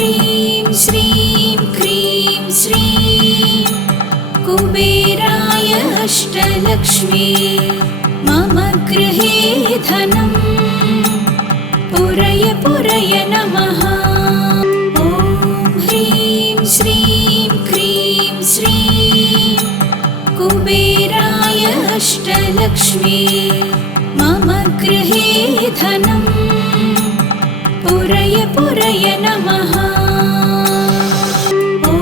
ह्रीं श्रीं क्रीं श्रीं कुबेराय अष्टलक्ष्मी मम गृहे धनं पुरय पुरय नमः। ॐ ह्रीं श्रीं क्रीं श्रीं कुबेराय अष्टलक्ष्मी मम गृहे धनं पुरय पुरय नमः। ॐ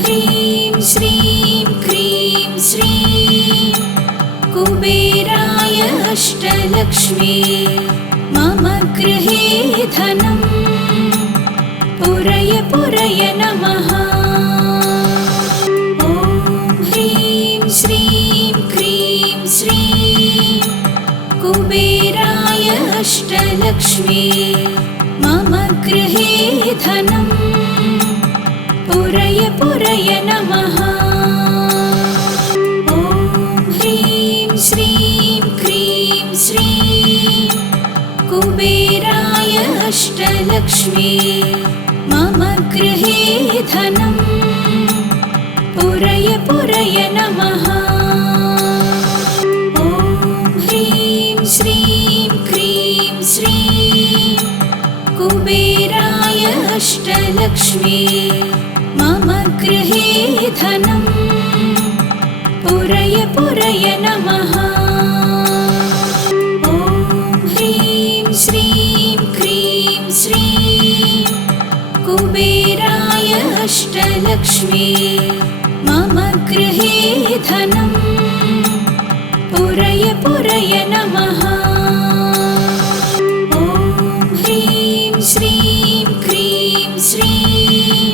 ह्रीं श्रीं क्रीं श्रीं कुबेराय अष्टलक्ष्मी मम गृहे धनं पुरय पुरय नमः। ॐ ह्रीं श्रीं क्रीं श्रीं कुबेराय अष्टलक्ष्मी मम गृहे धनं पुरय पुरय नमः। ॐ ह्रीं श्रीं क्रीं श्रीं कुबेराय अष्टलक्ष्मी मम गृहे धनं पुरय पुरय नमः। ॐ ह्रीं श्रीं क्रीं श्रीं कुबेराय अष्टलक्ष्मी मम गृहे धनं पुरय पुरय नमः। ॐ ह्रीं श्रीं क्रीं श्रीं कुबेराय अष्टलक्ष्मी मम गृहे धनं पुरय पुरय नमः। ॐ ह्रीं श्रीं क्रीं श्रीं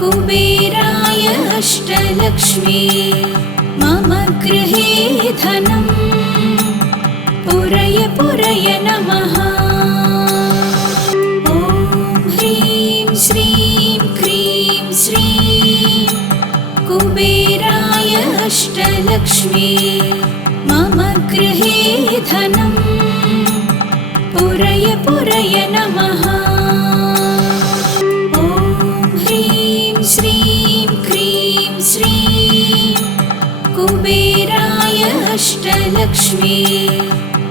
कुबेराय अष्टलक्ष्मी मम गृहे धनं पुरय पुरय नमः। ॐ ह्रीं श्रीं क्रीं श्रीं कुबेराय अष्टलक्ष्मी मम गृहे धनं पुरय पुरय नमः। ॐ ह्रीं श्रीं क्रीं श्रीं कुबेराय अष्टलक्ष्मी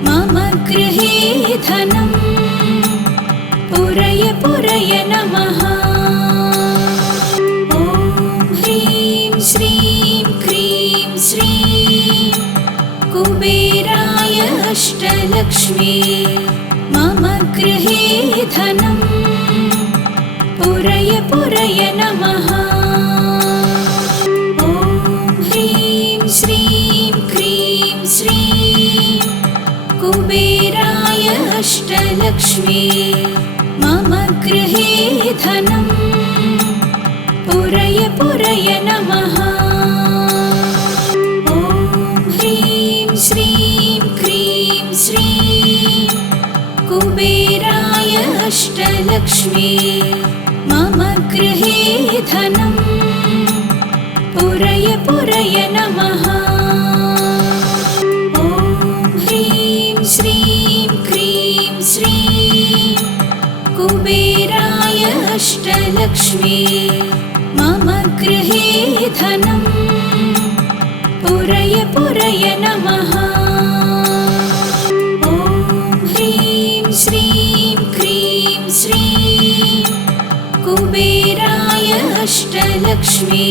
मम गृहे धनं पुरय पुरय नमः। ॐ ह्रीं श्रीं क्रीं श्रीं कुबेराय अष्टलक्ष्मी मम गृहे धनं पुरय पुरय नमः। ॐ ह्रीं श्रीं क्रीं श्रीं कुबेराय अष्टलक्ष्मी मम गृहे धनं पुरय पुरय नमः। ॐ ह्रीं श्रीं क्रीं श्रीं कुबेराय अष्टलक्ष्मी मम गृहे धनं पुरय पुरय नमः। ॐ ह्रीं श्रीं क्रीं श्रीं कुबेराय अष्टलक्ष्मी मम गृहे धनं पुरय पुरय नमः। ॐ ह्रीं श्रीं क्रीं श्रीं कुबेराय अष्टलक्ष्मी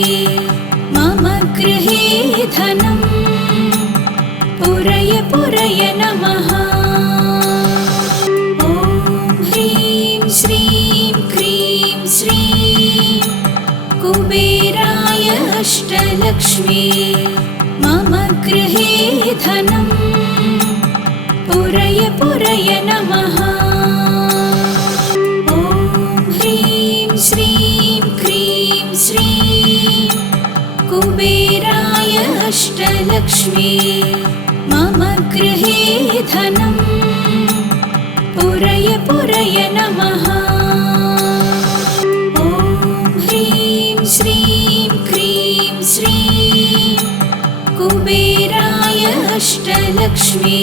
मम गृहे धनं पुरय पुरय नमः। ॐ ह्रीं श्रीं क्रीं श्रीं कुबेराय अष्टलक्ष्मी मम गृहे धनं पुरय पुरय नमः। ॐ ह्रीं श्रीं क्रीं श्रीं कुबेराय अष्टलक्ष्मी मम गृहे धनं पुरय पुरय नमः। ॐ ह्रीं श्रीं क्रीं श्रीं कुबेराय अष्टलक्ष्मी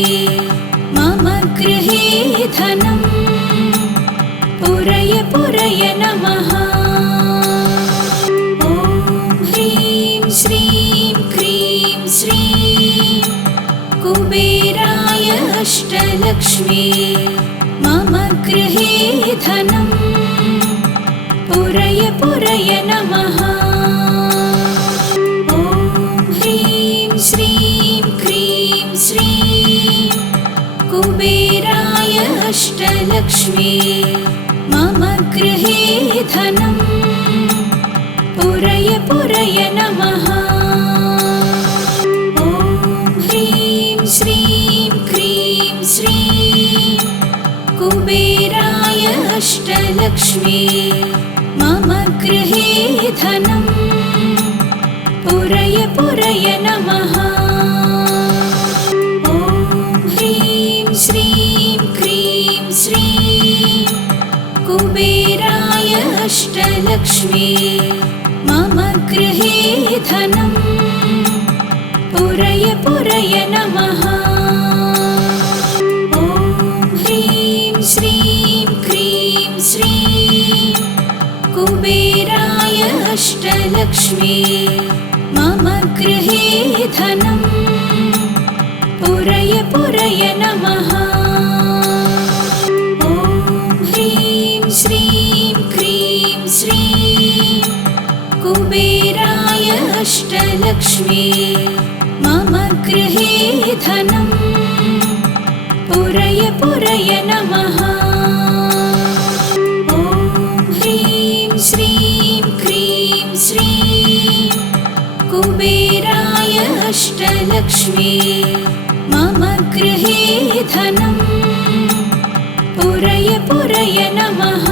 मम गृहे धनं पुरय पुरय नमः। ॐ ह्रीं श्रीं क्रीं श्रीं कुबेराय अष्टलक्ष्मी मम गृहे धनम् पुरय पुरय नमः। ॐ ह्रीं श्रीं क्रीं श्रीं कुबेराय अष्टलक्ष्मी मम गृहे धनम् पुरय पुरय नमः। ॐ ह्रीं श्रीं क्रीं श्रीं कुबेराय अष्टलक्ष्मी मम गृहे धनम् पुरय पुरय नमः। ॐ ह्रीं श्रीं क्रीं श्रीं कुबेराय अष्टलक्ष्मी मम गृहे धनम् पुरय पुरय नमः। ॐ ह्रीं श्रीं क्रीं श्रीं कुबेराय अष्टलक्ष्मी मम गृहे धनम् पुरय पुरय नमः। ॐ ह्रीं श्रीं क्रीं श्रीं कुबेराय अष्टलक्ष्मी मम गृहे धनम् पुरय पुरय नमः। ॐ ह्रीं श्रीं क्रीं श्रीं कुबेराय अष्टलक्ष्मी मम गृहे धनम् पुरय पुरय नमः।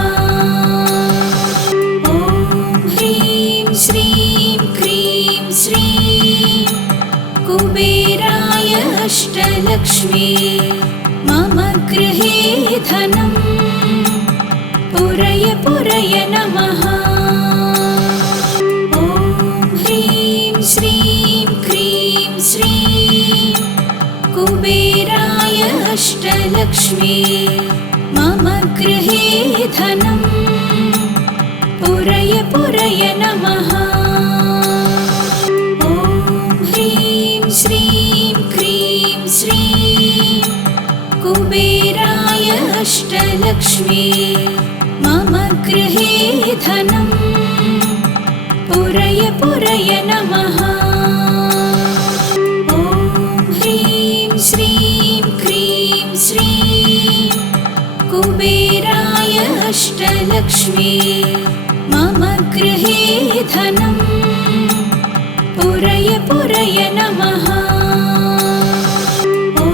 ॐ ह्रीं श्रीं क्रीं श्रीं कुबेराय अष्टलक्ष्मी मम गृहे धनम् पुरय पुरय नमः। ॐ ह्रीं श्रीं क्रीं श्रीं कुबेराय अष्टलक्ष्मी मम गृहे धनम् पुरय पुरय नमः। ॐ ह्रीं श्रीं क्रीं श्रीं कुबेराय अष्टलक्ष्मी मम गृहे धनम् पुरय पुरय नमः। ॐ ह्रीं श्रीं क्रीं श्रीं कुबेराय अष्टलक्ष्मी मम गृहे धनम् पुरय पुरय नमः। ॐ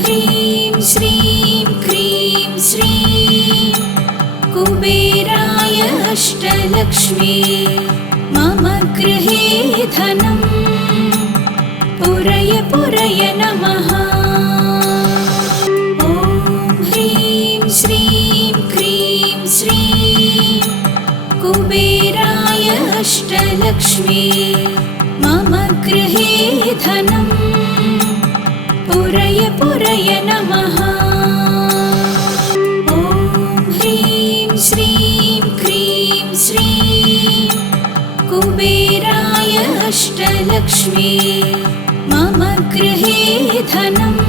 ह्रीं श्रीं क्रीं श्रीं कुबेराय अष्टलक्ष्मी मम गृहे धनम् पुरय पुरय नमः। ॐ ह्रीं श्रीं क्रीं श्रीं कुबेराय अष्टलक्ष्मी मम गृहे धनम् पुरय पुरय नमः। ॐ ह्रीं श्रीं क्रीं श्रीं कुबेराय अष्टलक्ष्मी मम गृहे धनम्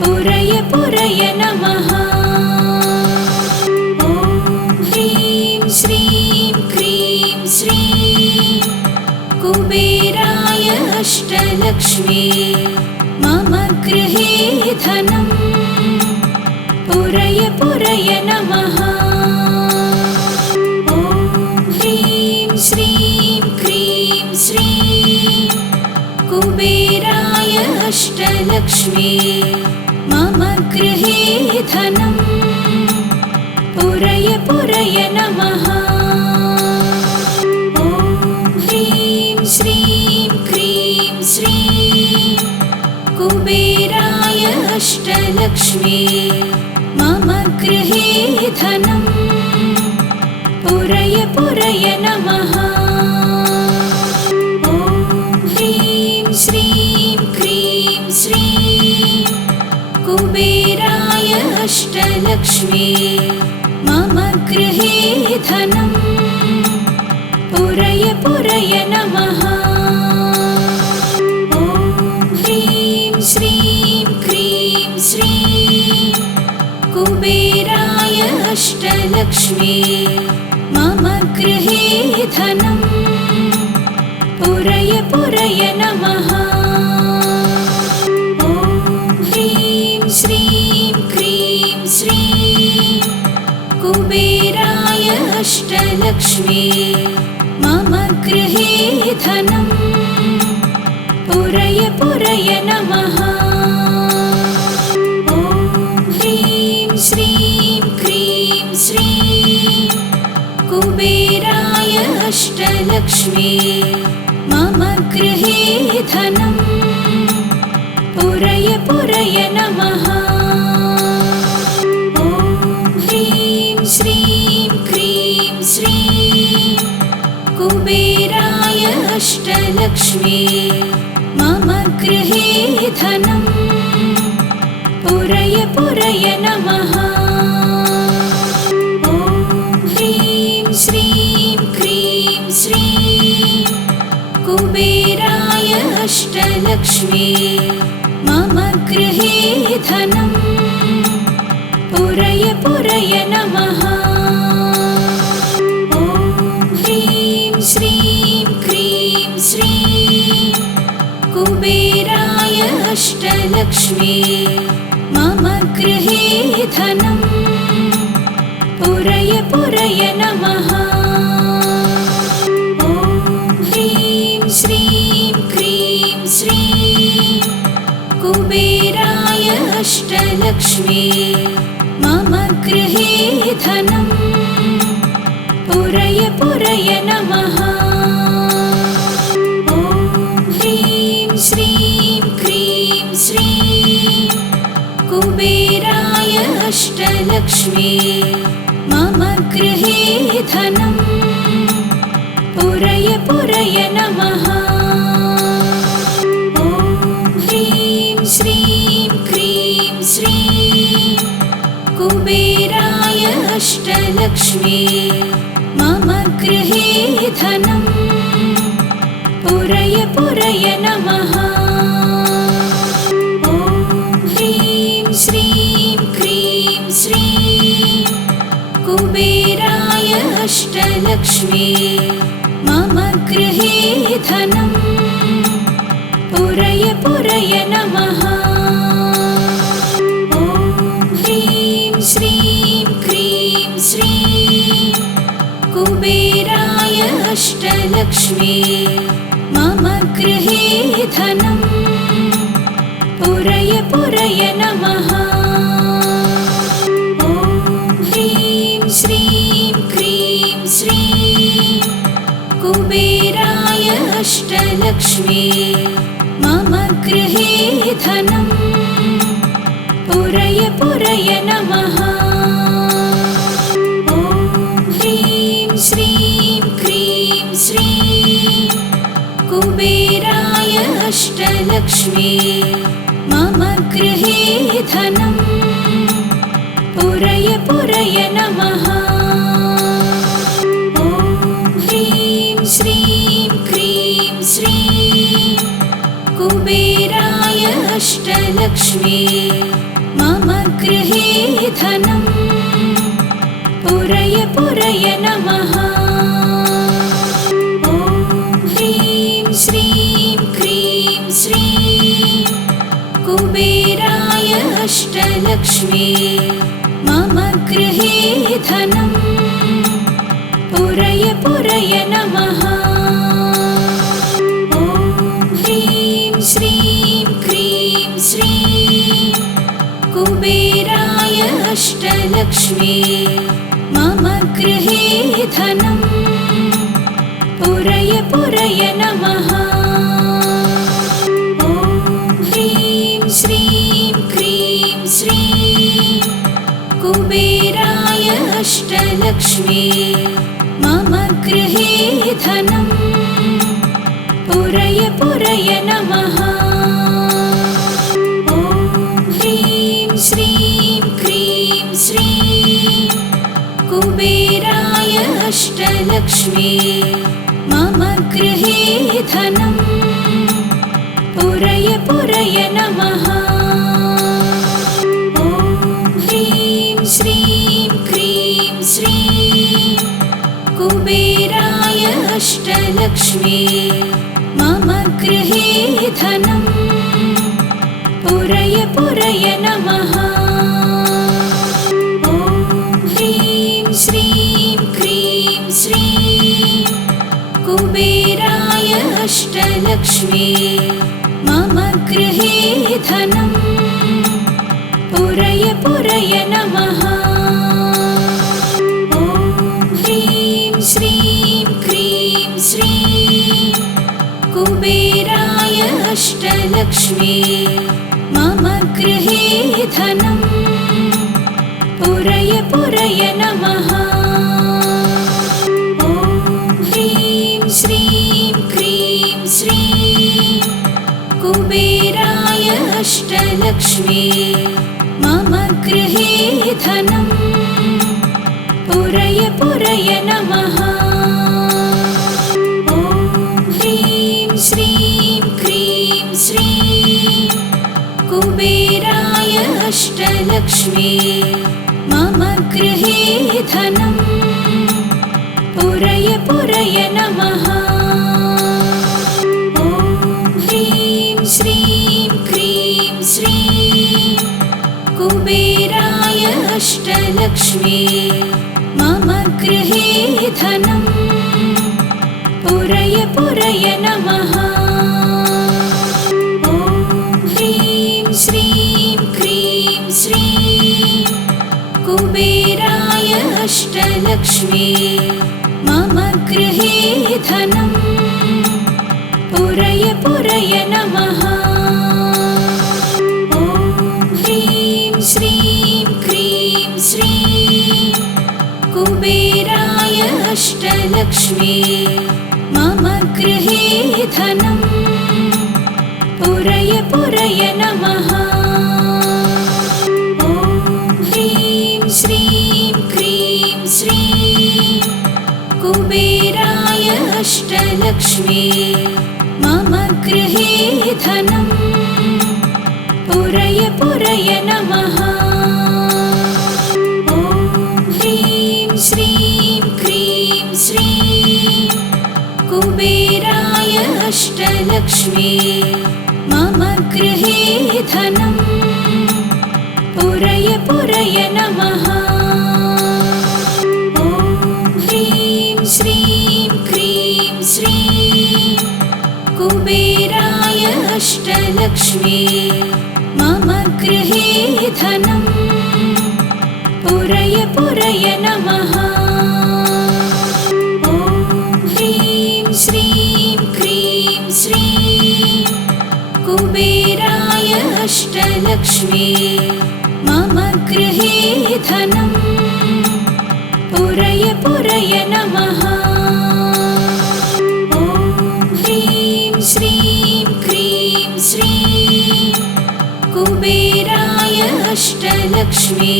पुरय पुरय नमः। ॐ ह्रीं श्रीं क्रीं श्रीं कुबेराय अष्टलक्ष्मी मम गृहे धनम् पुरय पुरय नमः। ॐ ह्रीं श्रीं क्रीं श्रीं कुबेराय अष्टलक्ष्मी मम गृहे धनम् पुरय पुरय नमः। ॐ ह्रीं श्रीं क्रीं श्रीं कुबेराय अष्टलक्ष्मी मम गृहे धनम् पुरय पुरय नमः। ॐ ह्रीं श्रीं क्रीं श्रीं कुबेराय अष्टलक्ष्मी मम गृहे धनं पुरय पुरय नमः। ॐ ह्रीं श्रीं क्रीं श्रीं कुबेराय अष्टलक्ष्मी मम गृहे धनं पुरय पुरय नमः। ॐ ह्रीं श्रीं क्रीं श्रीं कुबेराय अष्टलक्ष्मी मम गृहे धनं पुरय पुरय नमः। ॐ ह्रीं श्रीं क्रीं श्रीं कुबेराय अष्टलक्ष्मी मम गृहे धनं पुरय पुरय नमः। ॐ ह्रीं श्रीं क्रीं श्रीं कुबेराय अष्टलक्ष्मी मम गृहे धनं पुरय पुरय नमः। ॐ ह्रीं श्रीं क्रीं श्रीं कुबेराय अष्टलक्ष्मी मम गृहे धनं पुरय पुरय नमः। ॐ ह्रीं श्रीं क्रीं श्रीं कुबेराय अष्टलक्ष्मी मम गृहे धनं पुरय पुरय नमः। ॐ ह्रीं श्रीं क्रीं श्रीं कुबेराय अष्टलक्ष्मी मम गृहे धनं पुरय पुरय नमः। ॐ ह्रीं श्रीं क्रीं श्रीं कुबेराय अष्टलक्ष्मी मम गृहे धनं पुरय पुरय नमः। ॐ ह्रीं श्रीं क्रीं श्रीं कुबेराय अष्टलक्ष्मी मम गृहे धनं पुरय पुरय नमः। ॐ ह्रीं श्रीं क्रीं श्रीं कुबेराय अष्टलक्ष्मी मम गृहे धनं पुरय पुरय नमः। ॐ ह्रीं श्रीं क्रीं श्रीं कुबेराय अष्टलक्ष्मी मम गृहे धनं पुरय पुरय नमः। ॐ ह्रीं श्रीं क्रीं श्रीं कुबेराय अष्टलक्ष्मी मम गृहे धनं पुरय पुरय नमः। ॐ ह्रीं श्रीं क्रीं श्रीं कुबेराय अष्टलक्ष्मी मम गृहे धनं पुरय पुरय नमः। ॐ ह्रीं श्रीं क्रीं श्रीं कुबेराय अष्टलक्ष्मी मम गृहे धनं पुरय पुरय नमः। ॐ ह्रीं श्रीं क्रीं श्रीं कुबेराय अष्टलक्ष्मी मम गृहे धनं पुरय पुरय नमः। ॐ ह्रीं श्रीं क्रीं श्रीं कुबेराय अष्टलक्ष्मी मम गृहे धनं पुरय पुरय नमः। ॐ ह्रीं श्रीं क्रीं श्रीं कुबेराय अष्टलक्ष्मी मम गृहे धनं पुरय पुरय नमः। ॐ ह्रीं श्रीं क्रीं श्रीं कुबेराय अष्टलक्ष्मी मम गृहे धनम् पुरय पुरय नमः। ॐ ह्रीं श्रीं क्रीं श्रीं कुबेराय अष्टलक्ष्मी मम गृहे धनम् पुरय पुरय नमः। ॐ ह्रीं श्रीं क्रीं श्रीं कुबेराय अष्टलक्ष्मी मम गृहे धनम् पुरय पुरय नमः। ॐ ह्रीं श्रीं क्रीं श्रीं कुबेराय अष्टलक्ष्मी मम गृहे धनम् पुरय पुरय नमः। ॐ ह्रीं श्रीं क्रीं श्रीं कुबेराय अष्टलक्ष्मी मम गृहे धनम् पुरय पुरय नमः। ॐ ह्रीं श्रीं क्रीं श्रीं कुबेराय अष्टलक्ष्मी मम गृहे धनम् पुरय पुरय नमः। ॐ ह्रीं श्रीं क्रीं श्रीं कुबेराय अष्टलक्ष्मी मम गृहे धनम् पुरय पुरय नमः। ॐ ह्रीं श्रीं क्रीं श्रीं कुबेराय अष्टलक्ष्मी मम गृहे धनम् पुरय पुरय नमः। ॐ ह्रीं श्रीं क्रीं श्रीं कुबेराय अष्टलक्ष्मी मम गृहे धनम् पुरय पुरय नमः। ॐ ह्रीं श्रीं क्रीं श्रीं कुबेराय अष्टलक्ष्मी मम गृहे धनम् पुरय पुरय नमः। ॐ ह्रीं श्रीं क्रीं श्रीं कुबेराय अष्टलक्ष्मी मम गृहे धनम् पुरय पुरय नमः। ॐ ह्रीं श्रीं क्रीं श्रीं कुबेराय अष्टलक्ष्मी मम गृहे धनम् पुरय पुरय नमः। ॐ ह्रीं श्रीं क्रीं श्रीं कुबेराय अष्टलक्ष्मी मम गृहे धनम् पुरय पुरय नमः। ॐ ह्रीं श्रीं क्रीं श्रीं कुबेराय अष्टलक्ष्मी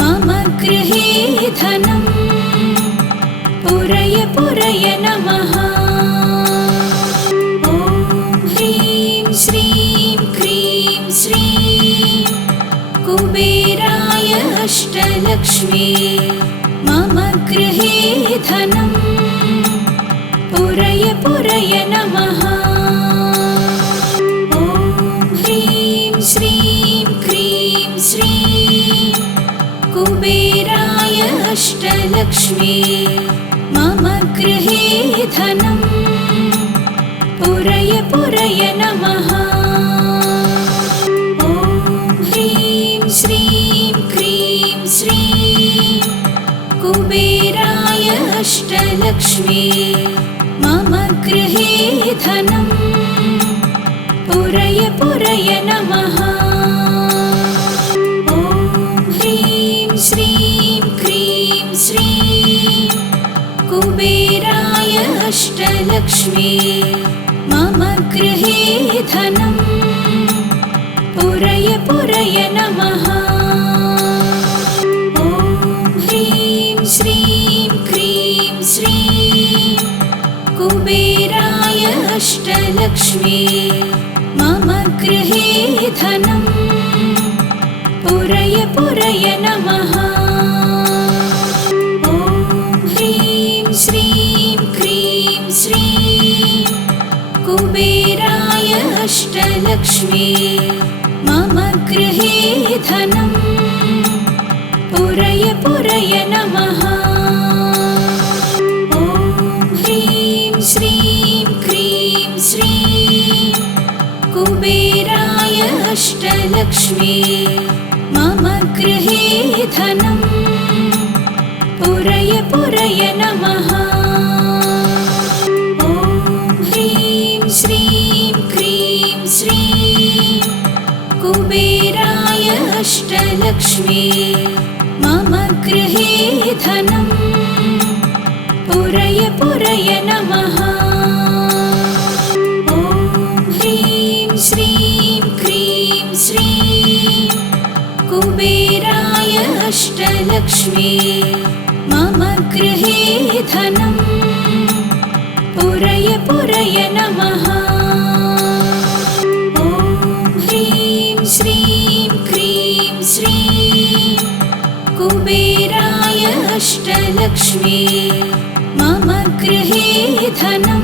मम गृहे धनम् पुरय पुरय नमः। ॐ ह्रीं श्रीं क्रीं श्रीं कुबेराय अष्टलक्ष्मी मम गृहे धनम् पुरय पुरय नमः। ॐ ह्रीं श्रीं क्रीं श्रीं कुबेराय अष्टलक्ष्मी मम गृहे धनम् पुरय पुरय नमः। ॐ ह्रीं श्रीं क्रीं श्रीं कुबेराय अष्टलक्ष्मी मम गृहे धनम् पुरय पुरय नमः। ॐ ह्रीं श्रीं क्रीं श्रीं कुबेराय अष्टलक्ष्मी मम गृहे धनम् पुरय पुरय नमः। ॐ ह्रीं श्रीं क्रीं श्रीं कुबेराय अष्टलक्ष्मी मम गृहे धनं पुरय पुरय नमः। ॐ ह्रीं श्रीं क्रीं श्रीं कुबेराय अष्टलक्ष्मी मम गृहे धनं पुरय पुरय नमः। ॐ ह्रीं श्रीं क्रीं श्रीं कुबेराय अष्टलक्ष्मी मम गृहे धनं पुरय पुरय नमः। ॐ ह्रीं श्रीं क्रीं श्रीं कुबेराय अष्टलक्ष्मी मम गृहे धनं पुरय पुरय नमः। ॐ ह्रीं श्रीं क्रीं श्रीं कुबेराय अष्टलक्ष्मी मम गृहे धनं पुरय पुरय नमः। ॐ ह्रीं श्रीं क्रीं श्रीं कुबेराय अष्टलक्ष्मी मम गृहे धनं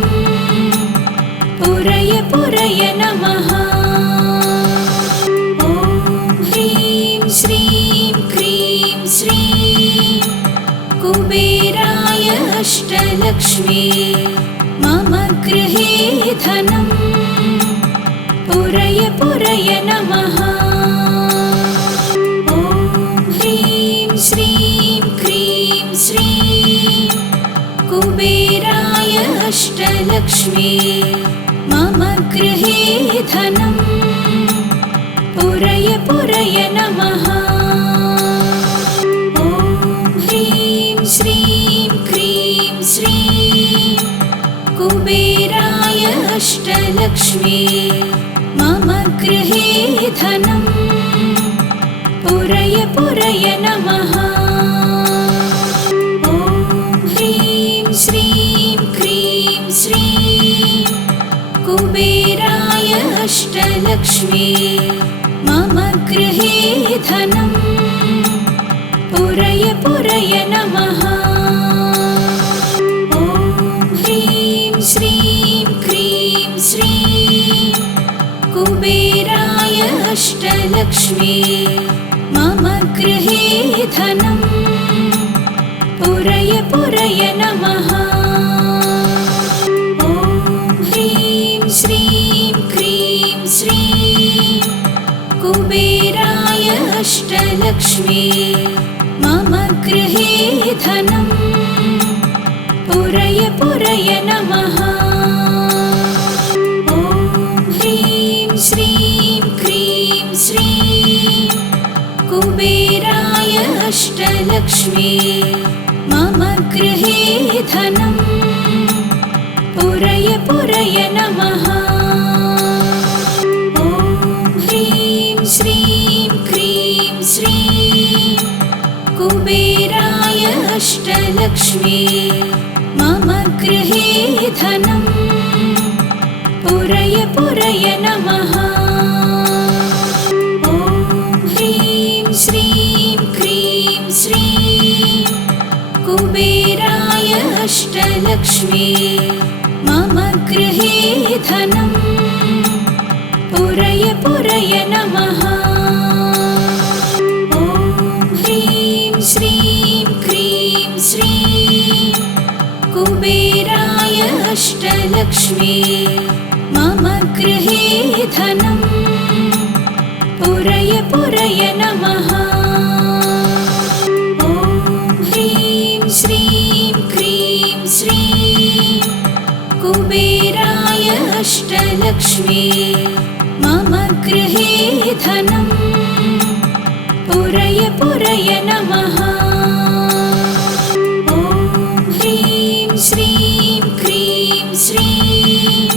पुरय पुरय नमः। ॐ ह्रीं श्रीं क्रीं श्रीं कुबेराय अष्टलक्ष्मी मम गृहे धनं पुरय पुरय नमः। ॐ ह्रीं श्रीं क्रीं श्रीं कुबेराय अष्टलक्ष्मी मम गृहे धनं पुरय पुरय नमः। ॐ ह्रीं श्रीं क्रीं श्रीं कुबेराय अष्टलक्ष्मी मम गृहे धनं पुरय पुरय नमः। ॐ ह्रीं श्रीं क्रीं श्रीं कुबेराय अष्टलक्ष्मी मम गृहे धनं पुरय पुरय नमः। ॐ ह्रीं श्रीं क्रीं श्रीं कुबेराय अष्टलक्ष्मी मम गृहे धनं पुरय पुरय नमः। ॐ ह्रीं श्रीं क्रीं श्रीं कुबेराय अष्टलक्ष्मी मम गृहे धनं पुरय पुरय नमः। ॐ ह्रीं श्रीं क्रीं श्रीं कुबेराय अष्टलक्ष्मी मम गृहे धनं पुरय पुरय नमः। ॐ ह्रीं श्रीं क्रीं श्रीं कुबेराय अष्टलक्ष्मी मम गृहे धनं पुरय पुरय नमः। ॐ ह्रीं श्रीं क्रीं श्रीं कुबेराय अष्टलक्ष्मी मम गृहे धनं पुरय पुरय नमः। ॐ ह्रीं श्रीं क्रीं श्रीं कुबेराय अष्टलक्ष्मी मम गृहे धनं पुरय पुरय नमः। ॐ ह्रीं श्रीं क्रीं श्रीं कुबेराय अष्टलक्ष्मी मम गृहे धनं पुरय पुरय नमः। ॐ ह्रीं श्रीं क्रीं श्रीं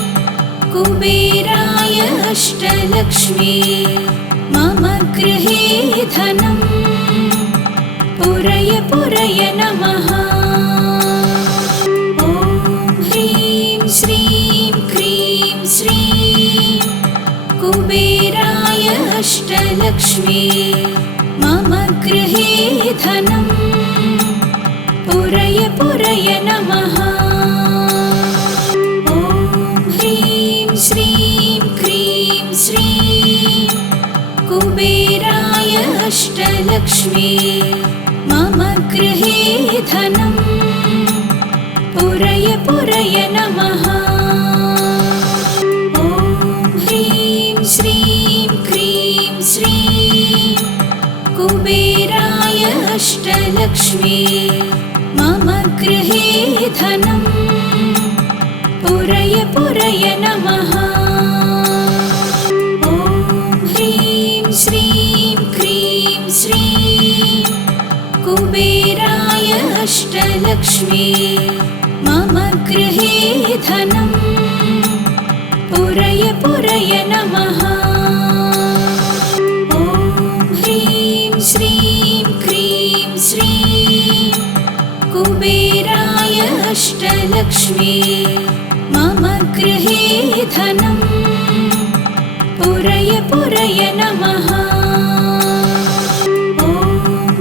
कुबेराय अष्टलक्ष्मी मम गृहे धनं पुरय पुरय नमः। अष्टलक्ष्मी मम गृहे धनम् पुरय पुरय नमः। ॐ ह्रीं श्रीं क्रीं श्रीं कुबेराय अष्टलक्ष्मी मम गृहे धनम् पुरय पुरय नमः। ॐ ह्रीं श्रीं क्रीं श्रीं कुबेराय अष्टलक्ष्मी मम गृहे धनम् पुरय पुरय नमः। ॐ ह्रीं श्रीं क्रीं श्रीं कुबेराय अष्टलक्ष्मी मम गृहे धनम् पुरय पुरय नमः। ॐ ह्रीं श्रीं क्रीं श्रीं कुबेराय अष्टलक्ष्मी मम गृहे धनम् पुरय पुरय नमः। ॐ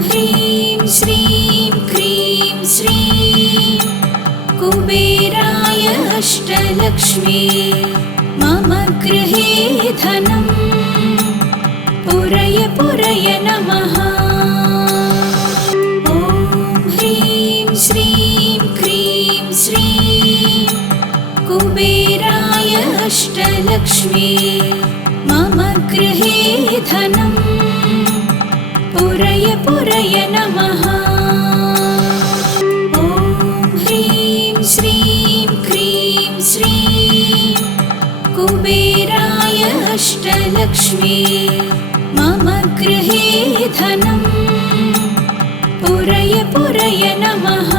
ह्रीं श्रीं क्रीं श्रीं कुबेराय अष्टलक्ष्मी मम गृहे धनम् पुरय पुरय नमः। ॐ ह्रीं श्रीं क्रीं श्रीं कुबेराय अष्टलक्ष्मी मम गृहे धनम् पुरय पुरय नमः। ॐ ह्रीं श्रीं क्रीं श्रीं कुबेराय अष्टलक्ष्मी मम गृहे धनम् पुरय पुरय नमः।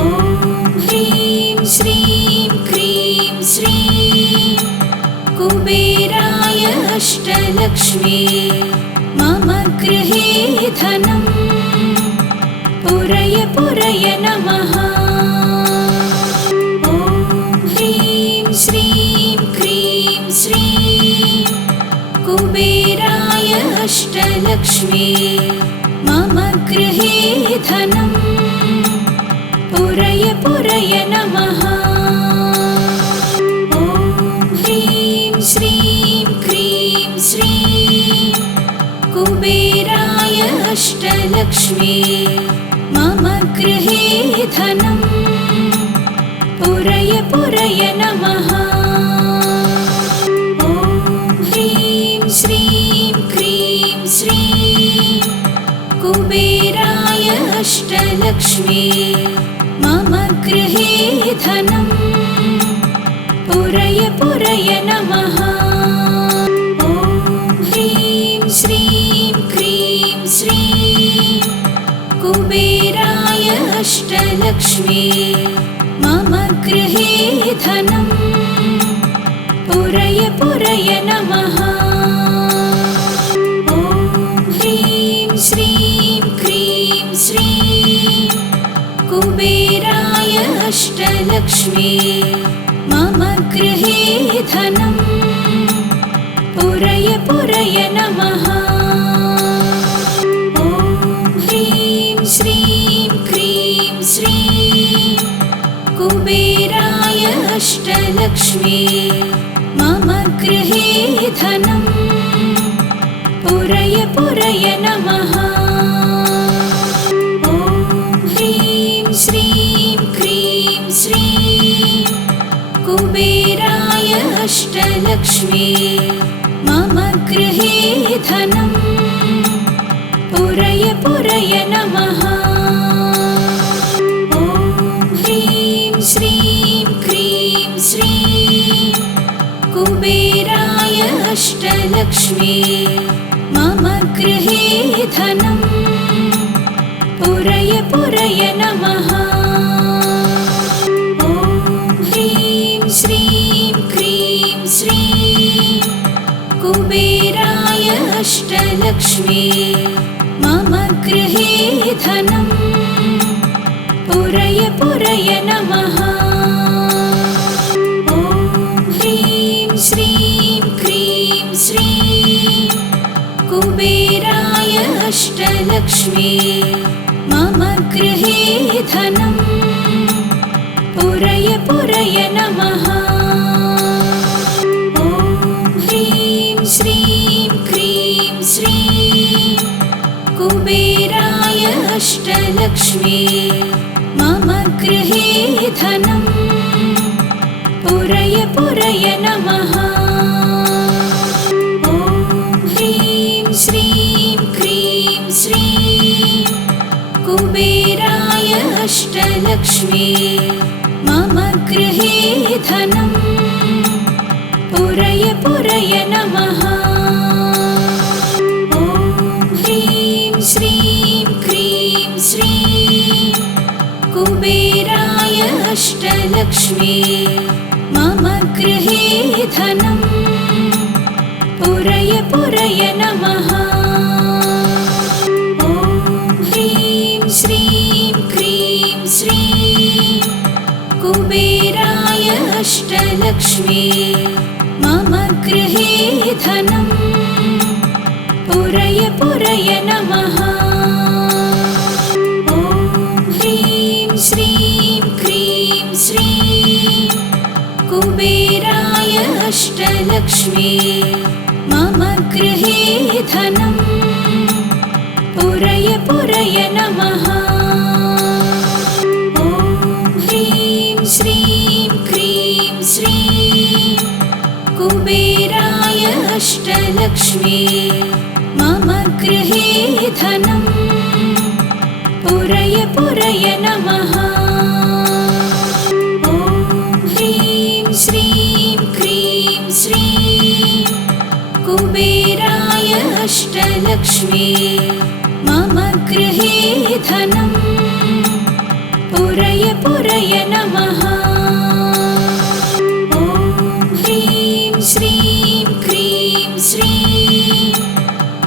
ॐ ह्रीं श्रीं क्रीं श्रीं कुबेराय अष्टलक्ष्मी मम गृहे धनम् पुरय पुरय नमः। ॐ ह्रीं श्रीं क्रीं श्रीं कुबेराय अष्टलक्ष्मी मम गृहे धनम् पुरय पुरय नमः। ॐ ह्रीं श्रीं क्रीं श्रीं कुबेराय अष्टलक्ष्मी मम गृहे धनम् पुरय पुरय नमः। ॐ ह्रीं श्रीं क्रीं श्रीं कुबेराय अष्टलक्ष्मी मम गृहे धनम् पुरय पुरय नमः। ॐ ह्रीं श्रीं क्रीं श्रीं कुबेराय अष्टलक्ष्मी मम गृहे धनम् पुरय पुरय नमः। ॐ ह्रीं श्रीं क्रीं श्रीं कुबेराय अष्टलक्ष्मी मम गृहे धनम् पुरय पुरय नमः। ॐ ह्रीं श्रीं क्रीं श्रीं कुबेराय अष्टलक्ष्मी मम गृहे धनम् पुरय पुरय नमः। ॐ ह्रीं श्रीं क्रीं श्रीं कुबेराय अष्टलक्ष्मी मम गृहे धनम् पुरय पुरय नमः। ॐ ह्रीं श्रीं क्रीं श्रीं कुबेराय अष्टलक्ष्मी मम गृहे धनम् पुरय पुरय नमः। ॐ ह्रीं श्रीं क्रीं श्रीं कुबेराय अष्टलक्ष्मी मम गृहे धनम् पुरय पुरय नमः। ॐ ह्रीं श्रीं क्रीं श्रीं अष्टलक्ष्मी मम गृहे धनं पुरय पुरय नमः। ॐ ह्रीं श्रीं क्रीं श्रीं कुबेराय अष्टलक्ष्मी मम गृहे धनं पुरय पुरय नमः। ॐ ह्रीं श्रीं क्रीं श्रीं कुबेराय अष्टलक्ष्मी मम गृहे धनं पुरय पुरय नमः। ॐ ह्रीं श्रीं क्रीं श्रीं कुबेराय अष्टलक्ष्मी मम गृहे धनं पुरय पुरय नमः। ॐ ह्रीं श्रीं क्रीं श्रीं कुबेराय अष्टलक्ष्मी मम गृहे धनं पुरय पुरय नमः। ॐ ह्रीं श्रीं क्रीं श्रीं कुबेराय अष्टलक्ष्मी मम गृहे धनं पुरय पुरय नमः। ॐ ह्रीं श्रीं क्रीं श्रीं कुबेराय अष्टलक्ष्मी मम गृहे धनं पुरय पुरय नमः। ॐ ह्रीं श्रीं क्रीं श्रीं कुबेराय अष्टलक्ष्मी मम गृहे धनं पुरय पुरय नमः। ॐ ह्रीं श्रीं क्रीं श्रीं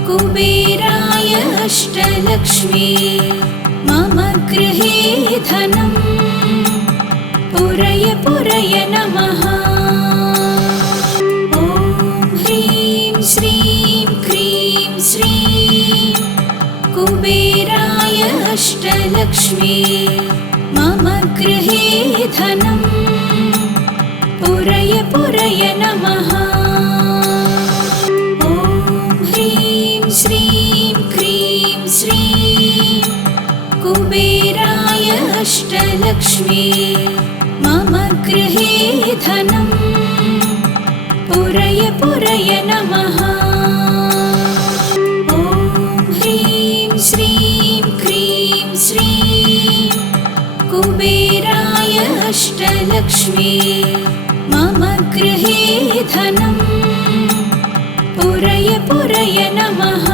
कुबेराय अष्टलक्ष्मी मम गृहे धनं पुरय पुरय नमः। ॐ ह्रीं श्रीं क्रीं श्रीं कुबेराय अष्टलक्ष्मी मम गृहे धनं पुरय पुरय नमः। ॐ ह्रीं श्रीं क्रीं श्रीं कुबेराय अष्टलक्ष्मी मम गृहे धनं पुरय पुरय नमः। ॐ ह्रीं श्रीं क्रीं श्रीं कुबेराय अष्टलक्ष्मी मम गृहे धनं पुरय पुरय नमः।